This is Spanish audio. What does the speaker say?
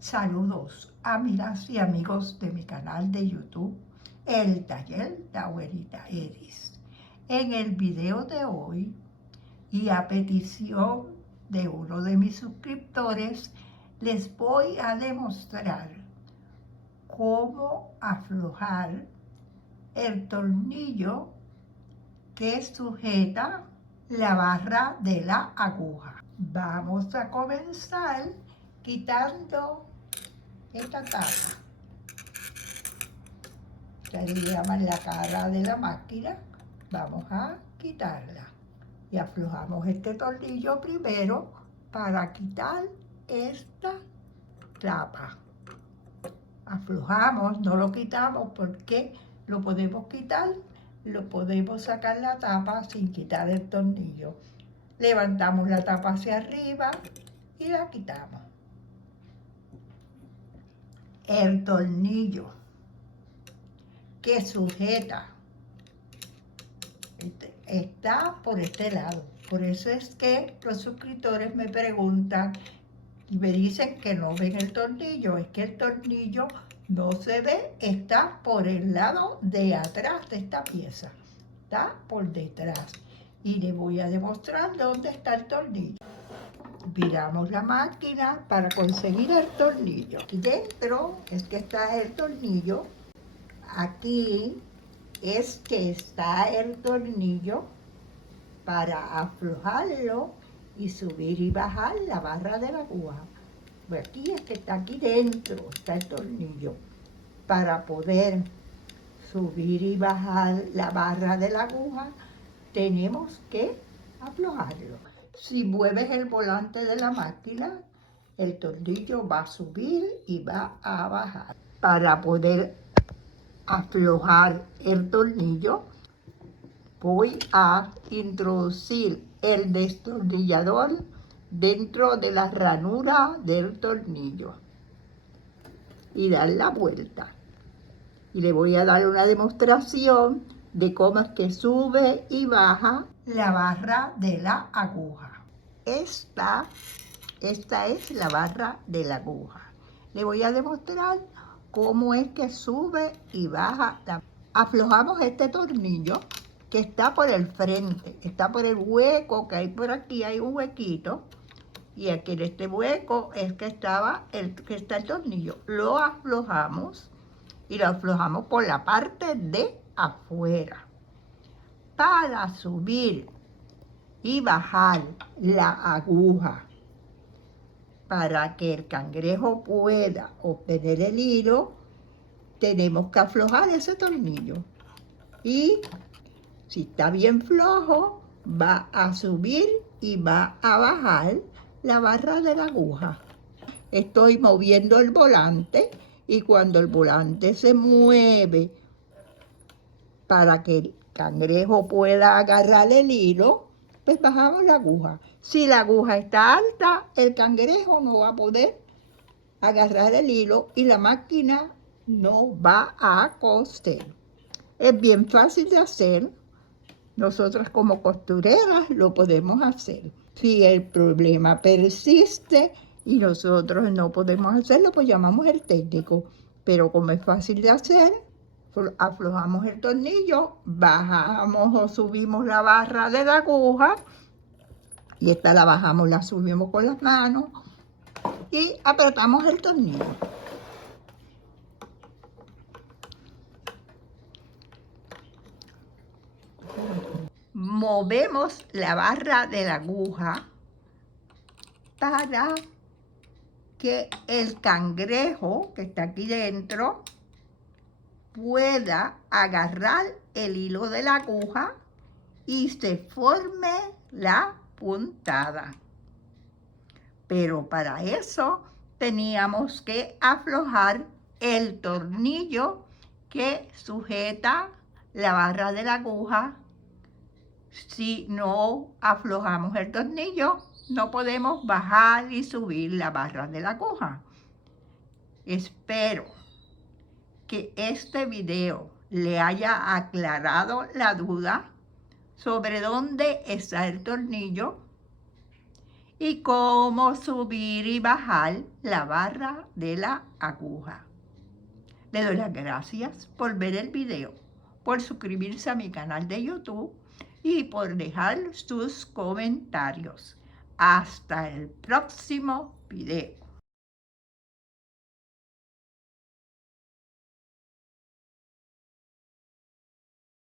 Saludos, amigas y amigos de mi canal de YouTube, El Taller de Abuelita Eris. En el video de hoy, y a petición de uno de mis suscriptores, les voy a demostrar cómo aflojar el tornillo que sujeta la barra de la aguja. Vamos a comenzar quitando esta tapa. Se le llama la cara de la máquina. Vamos a quitarla. Y aflojamos este tornillo primero para quitar esta tapa. Aflojamos, no lo quitamos porque lo podemos quitar, lo podemos sacar la tapa sin quitar el tornillo. Levantamos la tapa hacia arriba y la quitamos. El tornillo que sujeta está por este lado. Por eso es que los suscriptores me preguntan y me dicen que no ven el tornillo. Es que el tornillo no se ve, está por el lado de atrás de esta pieza. Está por detrás. Y les voy a demostrar dónde está el tornillo. Viramos la máquina para conseguir el tornillo. Aquí dentro es que está el tornillo. Aquí es que está el tornillo para aflojarlo y subir y bajar la barra de la aguja. Pues aquí es que está, aquí dentro está el tornillo. Para poder subir y bajar la barra de la aguja, tenemos que aflojarlo. Si mueves el volante de la máquina, el tornillo va a subir y va a bajar. Para poder aflojar el tornillo, voy a introducir el destornillador dentro de la ranura del tornillo y dar la vuelta. Y le voy a dar una demostración de cómo es que sube y baja la barra de la aguja. Esta es la barra de la aguja. Le voy a demostrar cómo es que sube y baja. Aflojamos este tornillo que está por el frente, está por el hueco que hay por aquí, hay un huequito. Y aquí en este hueco es que está el tornillo. Lo aflojamos y lo aflojamos por la parte de afuera. Para subir y bajar la aguja, para que el cangrejo pueda obtener el hilo, tenemos que aflojar ese tornillo. Y si está bien flojo, va a subir y va a bajar la barra de la aguja. Estoy moviendo el volante y cuando el volante se mueve para que el cangrejo pueda agarrar el hilo, pues bajamos la aguja. Si la aguja está alta, el cangrejo no va a poder agarrar el hilo y la máquina no va a coser. Es bien fácil de hacer. Nosotras como costureras lo podemos hacer. Si el problema persiste y nosotros no podemos hacerlo, pues llamamos al técnico. Pero como es fácil de hacer, aflojamos el tornillo, bajamos o subimos la barra de la aguja, y esta la bajamos, la subimos con las manos y apretamos el tornillo. Movemos la barra de la aguja para que el cangrejo que está aquí dentro pueda agarrar el hilo de la aguja y se forme la puntada. Pero para eso teníamos que aflojar el tornillo que sujeta la barra de la aguja. Si no aflojamos el tornillo, no podemos bajar y subir la barra de la aguja. Espero que este video le haya aclarado la duda sobre dónde está el tornillo y cómo subir y bajar la barra de la aguja. Le doy las gracias por ver el video, por suscribirse a mi canal de YouTube y por dejar sus comentarios. Hasta el próximo video.